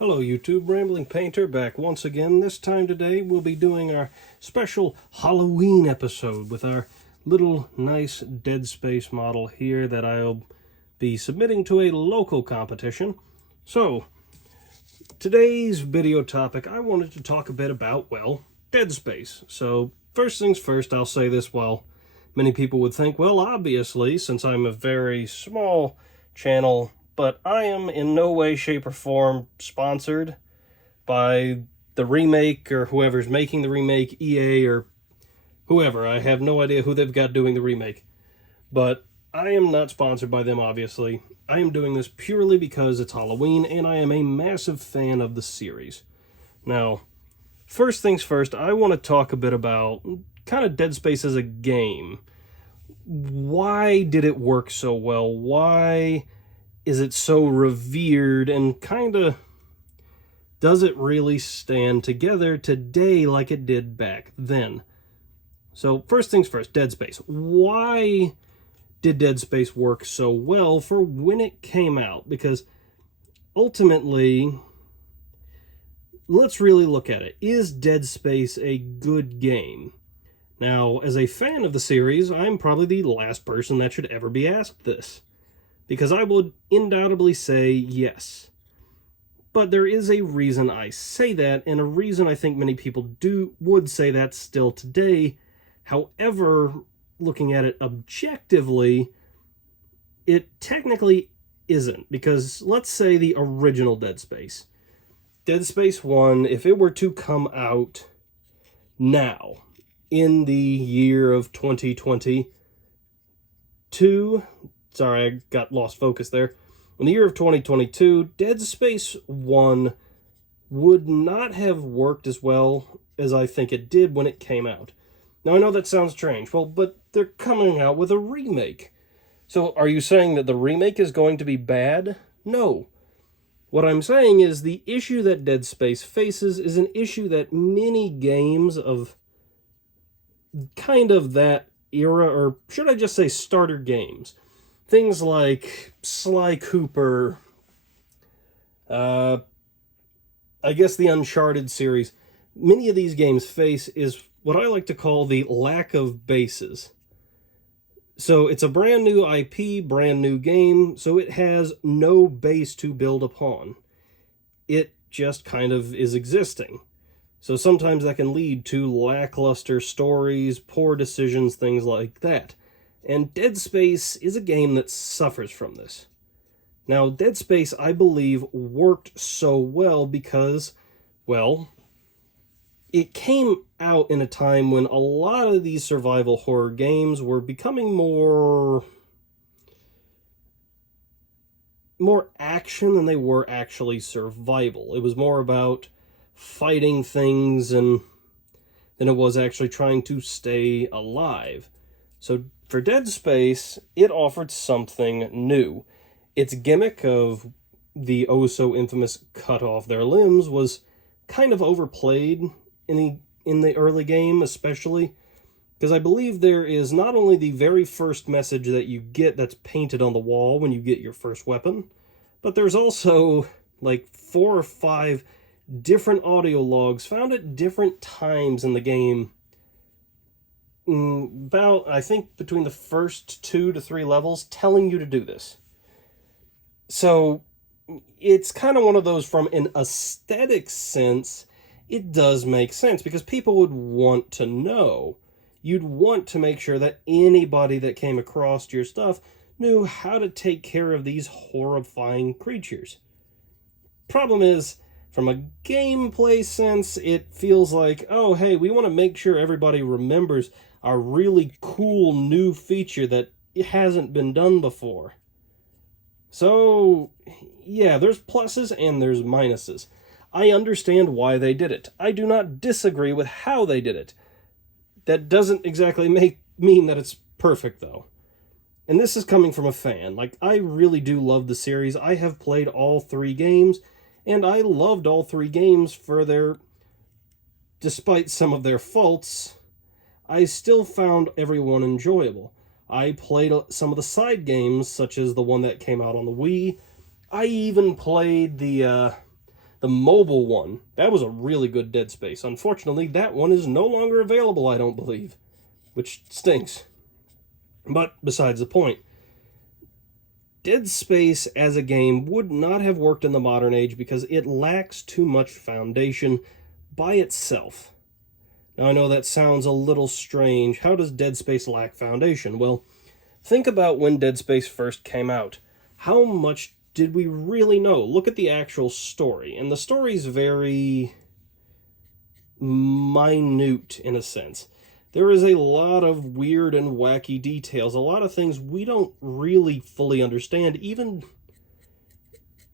Hello YouTube, Rambling Painter back once again. This time today we'll be doing our special Halloween episode with our little nice Dead Space model here that I'll be submitting to a local competition. So, today's video topic, I wanted to talk a bit about, well, Dead Space. So, first things first, I'll say this, well, many people would think, well, obviously, since I'm a very small channel, but I am in no way, shape, or form sponsored by the remake or whoever's making the remake, EA or whoever. I have no idea who they've got doing the remake. But I am not sponsored by them, obviously. I am doing this purely because it's Halloween, and I am a massive fan of the series. Now, first things first, I want to talk a bit about kind of Dead Space as a game. Why did it work so well? Why is it so revered, and kind of does it really stand together today like it did back then? So first things first, Dead Space. Why did Dead Space work so well for when it came out? Because ultimately, let's really look at it. Is Dead Space a good game? Now, as a fan of the series, I'm probably the last person that should ever be asked this, because I would undoubtedly say yes. But there is a reason I say that, and a reason I think many people would say that still today. However, looking at it objectively, it technically isn't, because let's say the original Dead Space. Dead Space 1, if it were to come out now, in the year of 2022, sorry, I got lost focus there. In the year of 2022, Dead Space 1 would not have worked as well as I think it did when it came out. Now, I know that sounds strange, well, but they're coming out with a remake. So, are you saying that the remake is going to be bad? No. What I'm saying is the issue that Dead Space faces is an issue that many games of kind of that era, or should I just say starter games, things like Sly Cooper, I guess the Uncharted series, many of these games face is what I like to call the lack of bases. So it's a brand new IP, brand new game, so it has no base to build upon. It just kind of is existing. So sometimes that can lead to lackluster stories, poor decisions, things like that. And Dead Space is a game that suffers from this. Now, Dead Space, I believe, worked so well because, well, it came out in a time when a lot of these survival horror games were becoming more action than they were actually survival. It was more about fighting things than it was actually trying to stay alive. So for Dead Space, it offered something new. Its gimmick of the oh-so-infamous cut off their limbs was kind of overplayed in the early game, especially, because I believe there is not only the very first message that you get that's painted on the wall when you get your first weapon, but there's also like 4 or 5 different audio logs found at different times in the game, about, I think, between the first 2 to 3 levels, telling you to do this. So it's kind of one of those, from an aesthetic sense, it does make sense, because people would want to know. You'd want to make sure that anybody that came across your stuff knew how to take care of these horrifying creatures. Problem is, from a gameplay sense, it feels like, oh, hey, we want to make sure everybody remembers a really cool new feature that hasn't been done before. So, yeah, there's pluses and there's minuses. I understand why they did it. I do not disagree with how they did it. That doesn't exactly mean that it's perfect, though. And this is coming from a fan. Like, I really do love the series. I have played all 3 games, and I loved all 3 games for despite some of their faults, I still found everyone enjoyable. I played some of the side games, such as the one that came out on the Wii. I even played the The mobile one, that was a really good Dead Space. Unfortunately, that one is no longer available, I don't believe, which stinks. But besides the point, Dead Space as a game would not have worked in the modern age because it lacks too much foundation by itself. Now, I know that sounds a little strange. How does Dead Space lack foundation? Well, think about when Dead Space first came out. How much did we really know? Look at the actual story. And the story's very minute in a sense. There is a lot of weird and wacky details, a lot of things we don't really fully understand, even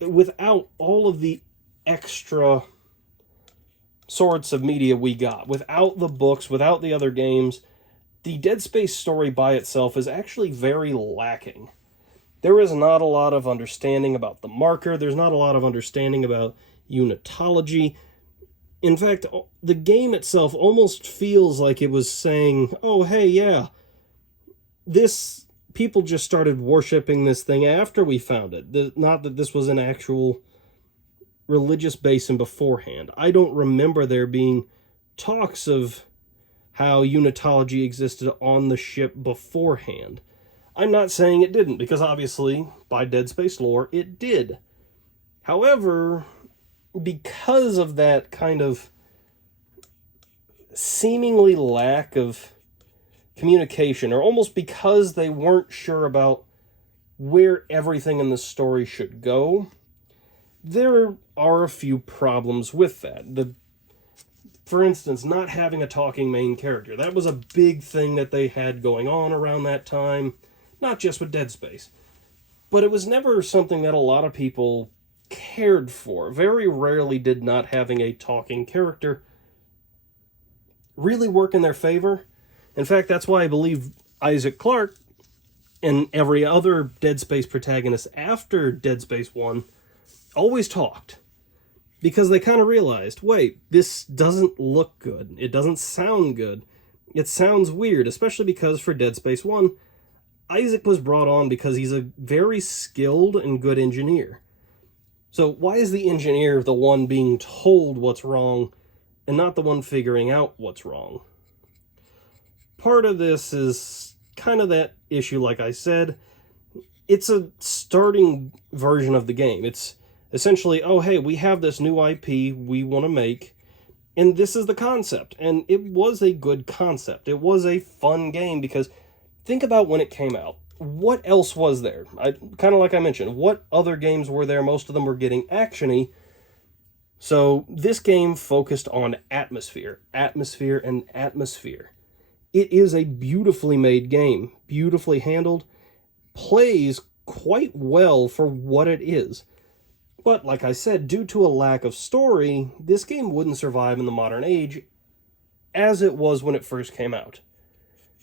without all of the extra sorts of media we got. Without the books, without the other games, the Dead Space story by itself is actually very lacking. There is not a lot of understanding about the marker. There's not a lot of understanding about unitology. In fact, the game itself almost feels like it was saying, oh, hey, yeah, people just started worshipping this thing after we found it. Not that this was an actual religious basin beforehand. I don't remember there being talks of how unitology existed on the ship beforehand. I'm not saying it didn't, because obviously, by Dead Space lore, it did. However, because of that kind of seemingly lack of communication, or almost because they weren't sure about where everything in the story should go, there are a few problems with that. For instance, not having a talking main character. That was a big thing that they had going on around that time, not just with Dead Space. But it was never something that a lot of people cared for. Very rarely did not having a talking character really work in their favor. In fact, that's why I believe Isaac Clarke and every other Dead Space protagonist after Dead Space 1 always talked. Because they kind of realized, wait, this doesn't look good. It doesn't sound good. It sounds weird, especially because for Dead Space 1, Isaac was brought on because he's a very skilled and good engineer. So why is the engineer the one being told what's wrong and not the one figuring out what's wrong? Part of this is kind of that issue, like I said. It's a starting version of the game. It's essentially, oh, hey, we have this new IP we want to make, and this is the concept. And it was a good concept. It was a fun game, because think about when it came out. What else was there? Kind of like I mentioned, what other games were there? Most of them were getting action-y. So this game focused on atmosphere, and atmosphere. It is a beautifully made game, beautifully handled, plays quite well for what it is. But, like I said, due to a lack of story, this game wouldn't survive in the modern age as it was when it first came out.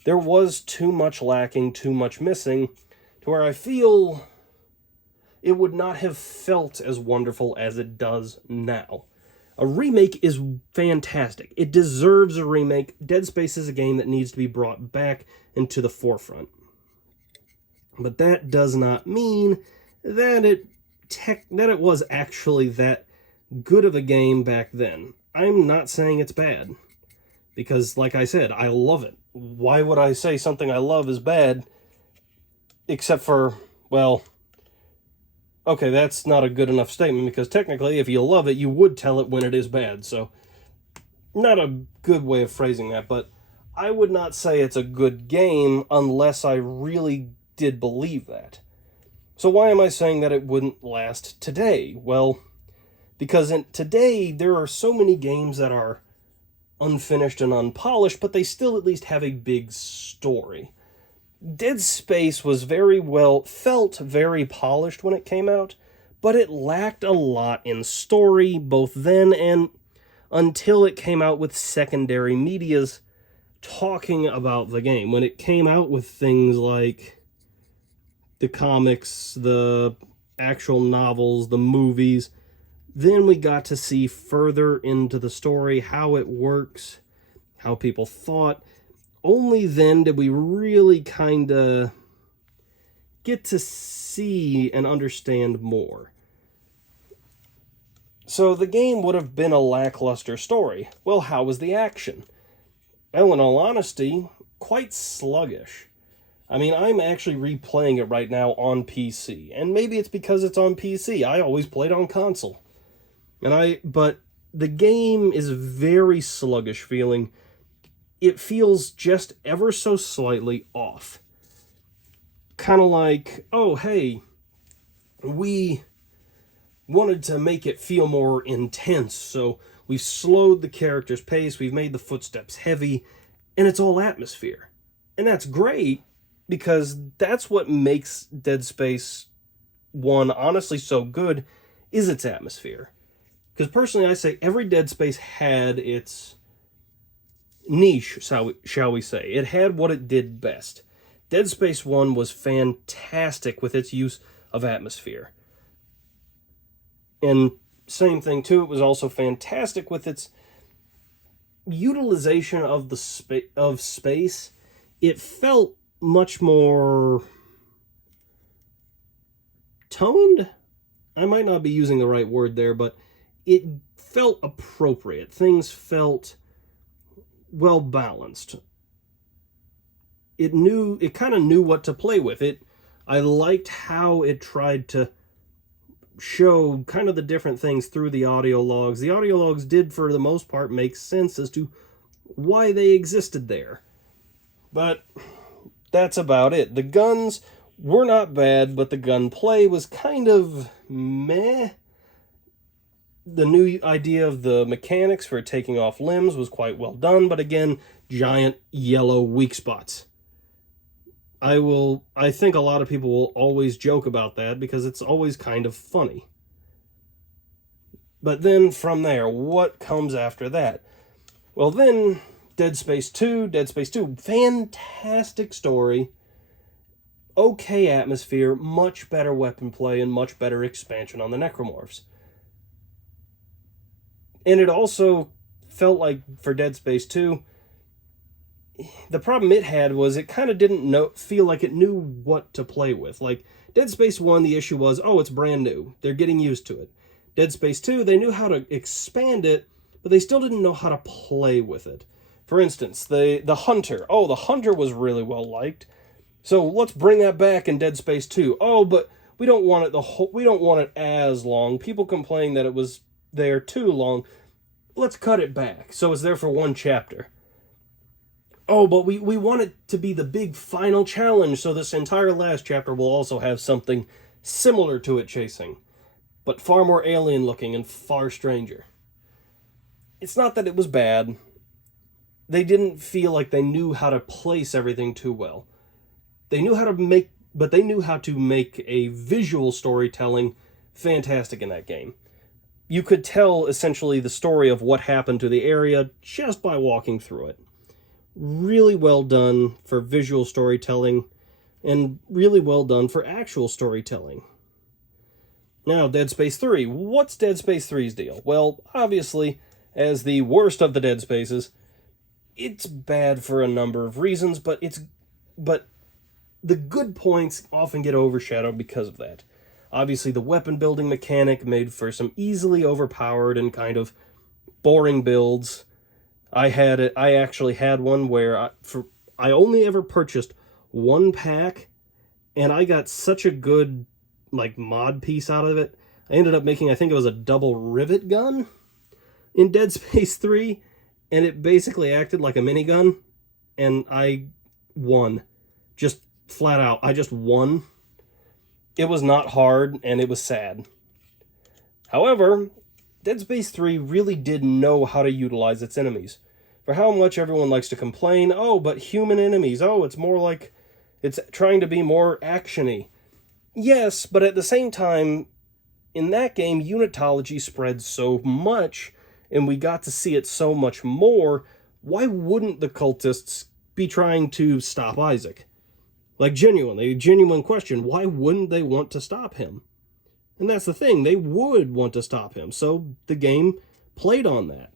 There was too much lacking, too much missing, to where I feel it would not have felt as wonderful as it does now. A remake is fantastic. It deserves a remake. Dead Space is a game that needs to be brought back into the forefront. But that does not mean that it was actually that good of a game back then. I'm not saying it's bad, because, like I said, I love it. Why would I say something I love is bad? Except for, well, okay, that's not a good enough statement, because technically, if you love it, you would tell it when it is bad. So, not a good way of phrasing that, but I would not say it's a good game unless I really did believe that. So why am I saying that it wouldn't last today? Well, because today there are so many games that are unfinished and unpolished, but they still at least have a big story. Dead Space felt very polished when it came out, but it lacked a lot in story, both then and until it came out with secondary medias talking about the game. When it came out with things like the comics, the actual novels, the movies, then we got to see further into the story, how it works, how people thought. Only then did we really kind of get to see and understand more. So the game would have been a lackluster story. Well, how was the action? Well, in all honesty, quite sluggish. I mean, I'm actually replaying it right now on PC, and maybe it's because it's on PC. I always played on console. But the game is very sluggish feeling. It feels just ever so slightly off. Kind of like, oh, hey, we wanted to make it feel more intense, so we've slowed the character's pace, we've made the footsteps heavy, and it's all atmosphere. And that's great, because that's what makes Dead Space 1 honestly so good, is its atmosphere. Because personally, I say every Dead Space had its niche, shall we say. It had what it did best. Dead Space 1 was fantastic with its use of atmosphere. And same thing too, it was also fantastic with its utilization of the space. It felt much more toned. I might not be using the right word there, but it felt appropriate. Things felt well balanced. It kind of knew what to play with. I liked how it tried to show kind of the different things through the audio logs. The audio logs did, for the most part, make sense as to why they existed there. But that's about it. The guns were not bad, but the gunplay was kind of meh. The new idea of the mechanics for taking off limbs was quite well done, but again, giant yellow weak spots. I think a lot of people will always joke about that because it's always kind of funny. But then from there, what comes after that? Well, then Dead Space 2, fantastic story, okay atmosphere, much better weapon play, and much better expansion on the necromorphs. And it also felt like, for Dead Space 2, the problem it had was it kind of didn't feel like it knew what to play with. Like, Dead Space 1, the issue was, oh, it's brand new. They're getting used to it. Dead Space 2, they knew how to expand it, but they still didn't know how to play with it. For instance, the Hunter. Oh, the Hunter was really well liked. So let's bring that back in Dead Space 2. Oh, but we don't want it as long. People complain that it was there too long. Let's cut it back. So it's there for one chapter. Oh, but we want it to be the big final challenge, so this entire last chapter will also have something similar to it chasing, but far more alien looking and far stranger. It's not that it was bad. They didn't feel like they knew how to place everything too well. They knew how to make a visual storytelling fantastic in that game. You could tell essentially the story of what happened to the area just by walking through it. Really well done for visual storytelling, and really well done for actual storytelling. Now, Dead Space 3. What's Dead Space 3's deal? Well, obviously, as the worst of the Dead Spaces, it's bad for a number of reasons, but the good points often get overshadowed because of that. Obviously, the weapon building mechanic made for some easily overpowered and kind of boring builds. I actually had one where I only ever purchased one pack, and I got such a good mod piece out of it. I ended up making, I think it was a double rivet gun in Dead Space 3, and it basically acted like a minigun, and I won. Just flat out, I just won. It was not hard, and it was sad. However, Dead Space 3 really did know how to utilize its enemies. For how much everyone likes to complain, oh, but human enemies, oh, it's more like, it's trying to be more action-y. Yes, but at the same time, in that game, unitology spread so much, and we got to see it so much more, why wouldn't the cultists be trying to stop Isaac? Like, genuine question, why wouldn't they want to stop him? And that's the thing, they would want to stop him, so the game played on that.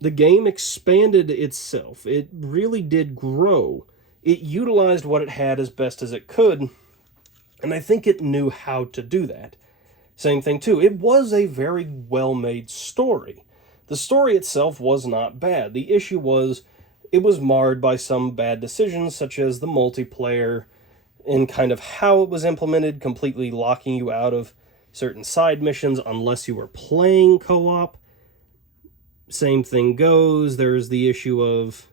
The game expanded itself. It really did grow. It utilized what it had as best as it could, and I think it knew how to do that. Same thing too. It was a very well-made story. The story itself was not bad. The issue was it was marred by some bad decisions, such as the multiplayer and kind of how it was implemented, completely locking you out of certain side missions unless you were playing co-op. Same thing goes. There's the issue of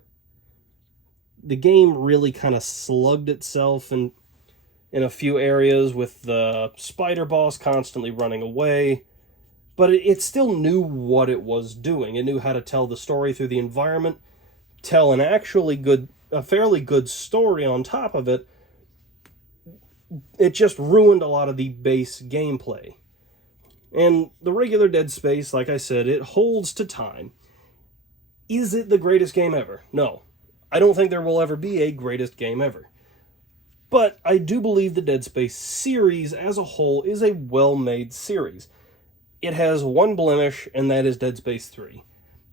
the game really kind of slugged itself in a few areas with the spider boss constantly running away. But it still knew what it was doing. It knew how to tell the story through the environment, tell a fairly good story on top of it. It just ruined a lot of the base gameplay. And the regular Dead Space, like I said, it holds to time. Is it the greatest game ever? No. I don't think there will ever be a greatest game ever. But I do believe the Dead Space series as a whole is a well-made series. It has one blemish, and that is Dead Space 3.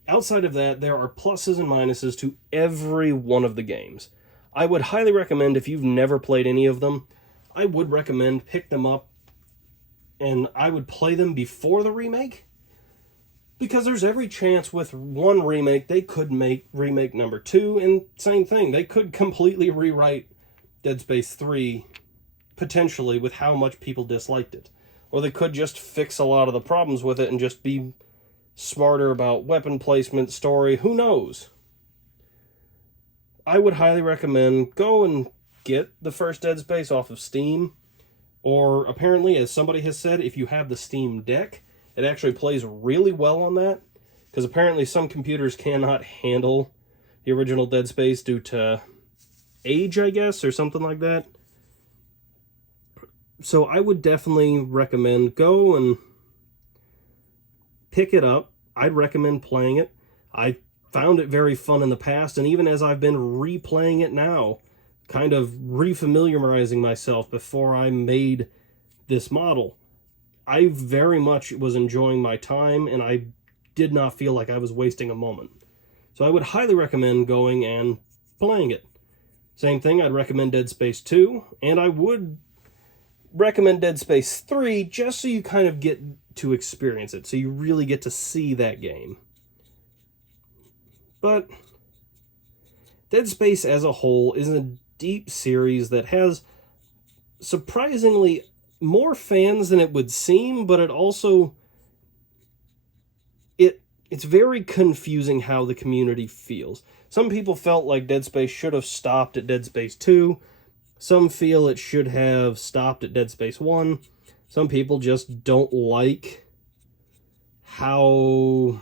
Outside of that, there are pluses and minuses to every one of the games. I would highly recommend, if you've never played any of them, I would recommend pick them up, and I would play them before the remake. Because there's every chance with one remake they could make remake number 2, and same thing, they could completely rewrite Dead Space 3, potentially, with how much people disliked it. Or they could just fix a lot of the problems with it and just be smarter about weapon placement, story, who knows? I would highly recommend go and get the first Dead Space off of Steam, or apparently, as somebody has said, if you have the Steam Deck, it actually plays really well on that, because apparently some computers cannot handle the original Dead Space due to age, I guess, or something like that. So I would definitely recommend go and pick it up. I'd recommend playing it. I found it very fun in the past, and even as I've been replaying it now, kind of refamiliarizing myself before I made this model, I very much was enjoying my time, and I did not feel like I was wasting a moment. So I would highly recommend going and playing it. Same thing, I'd recommend Dead Space 2, and I would recommend Dead Space 3 just so you kind of get to experience it, so you really get to see that game. But Dead Space as a whole is a deep series that has surprisingly more fans than it would seem, but it also it's very confusing how the community feels. Some people felt like Dead Space should have stopped at Dead Space 2. Some feel it should have stopped at Dead Space 1. Some people just don't like how...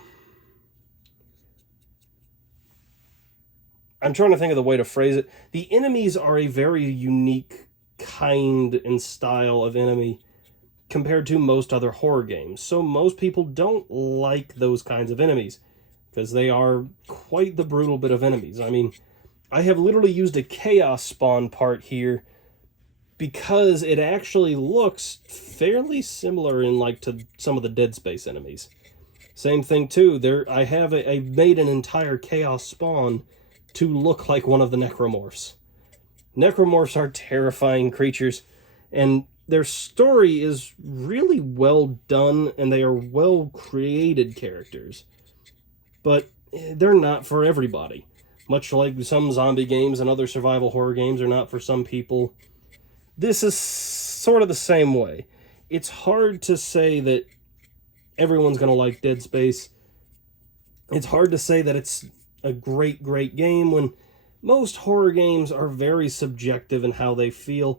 I'm trying to think of the way to phrase it. The enemies are a very unique kind and style of enemy compared to most other horror games. So most people don't like those kinds of enemies because they are quite the brutal bit of enemies. I mean, I have literally used a chaos spawn part here because it actually looks fairly similar in to some of the Dead Space enemies. Same thing too. I made an entire chaos spawn to look like one of the necromorphs. Necromorphs are terrifying creatures, and their story is really well done, and they are well created characters. But they're not for everybody. Much like some zombie games and other survival horror games are not for some people. This is sort of the same way. It's hard to say that everyone's going to like Dead Space. It's hard to say that it's a great, great game when most horror games are very subjective in how they feel,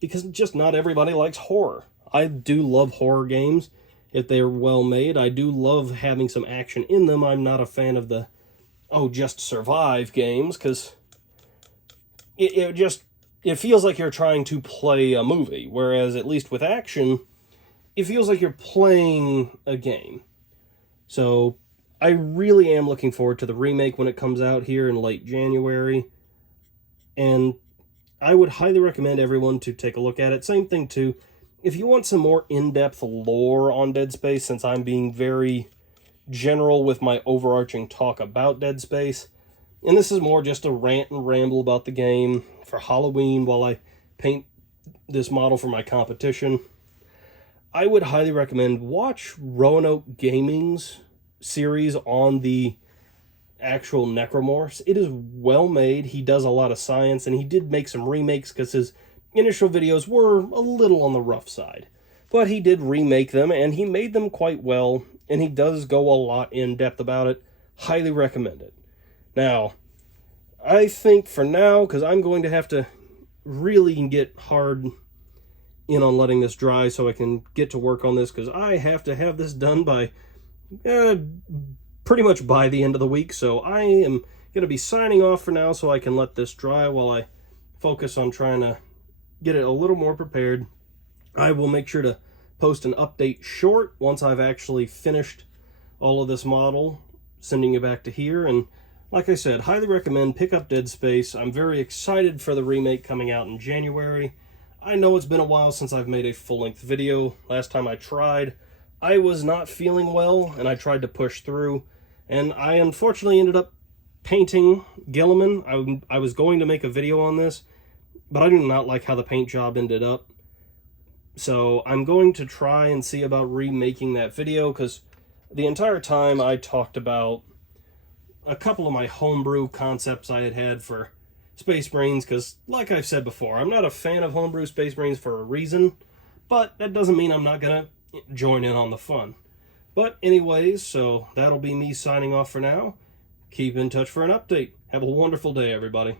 because just not everybody likes horror. I do love horror games if they're well made. I do love having some action in them. I'm not a fan of the, just survive games, because it feels like you're trying to play a movie, whereas at least with action, it feels like you're playing a game. So I really am looking forward to the remake when it comes out here in late January, and I would highly recommend everyone to take a look at it. Same thing too, if you want some more in-depth lore on Dead Space, since I'm being very general with my overarching talk about Dead Space, and this is more just a rant and ramble about the game for Halloween while I paint this model for my competition, I would highly recommend watch Roanoke Gaming's series on the actual Necromorphs. It is well made. He does a lot of science, and he did make some remakes because his initial videos were a little on the rough side. But he did remake them, and he made them quite well, and he does go a lot in depth about it. Highly recommend it. Now, I think for now, because I'm going to have to really get hard in on letting this dry so I can get to work on this, because I have to have this done by pretty much by the end of the week. So I am going to be signing off for now so I can let this dry while I focus on trying to get it a little more prepared. I will make sure to post an update short once I've actually finished all of this model, sending it back to here. And like I said, highly recommend pick up Dead Space. I'm very excited for the remake coming out in January. I know it's been a while since I've made a full-length video. Last time I tried, I was not feeling well, and I tried to push through, and I unfortunately ended up painting Gilliman. I was going to make a video on this, but I do not like how the paint job ended up. So I'm going to try and see about remaking that video, because the entire time I talked about a couple of my homebrew concepts I had for Space Marines, because like I've said before, I'm not a fan of homebrew Space Marines for a reason, but that doesn't mean I'm not going to join in on the fun. But anyways, so that'll be me signing off for now. Keep in touch for an update. Have a wonderful day, everybody.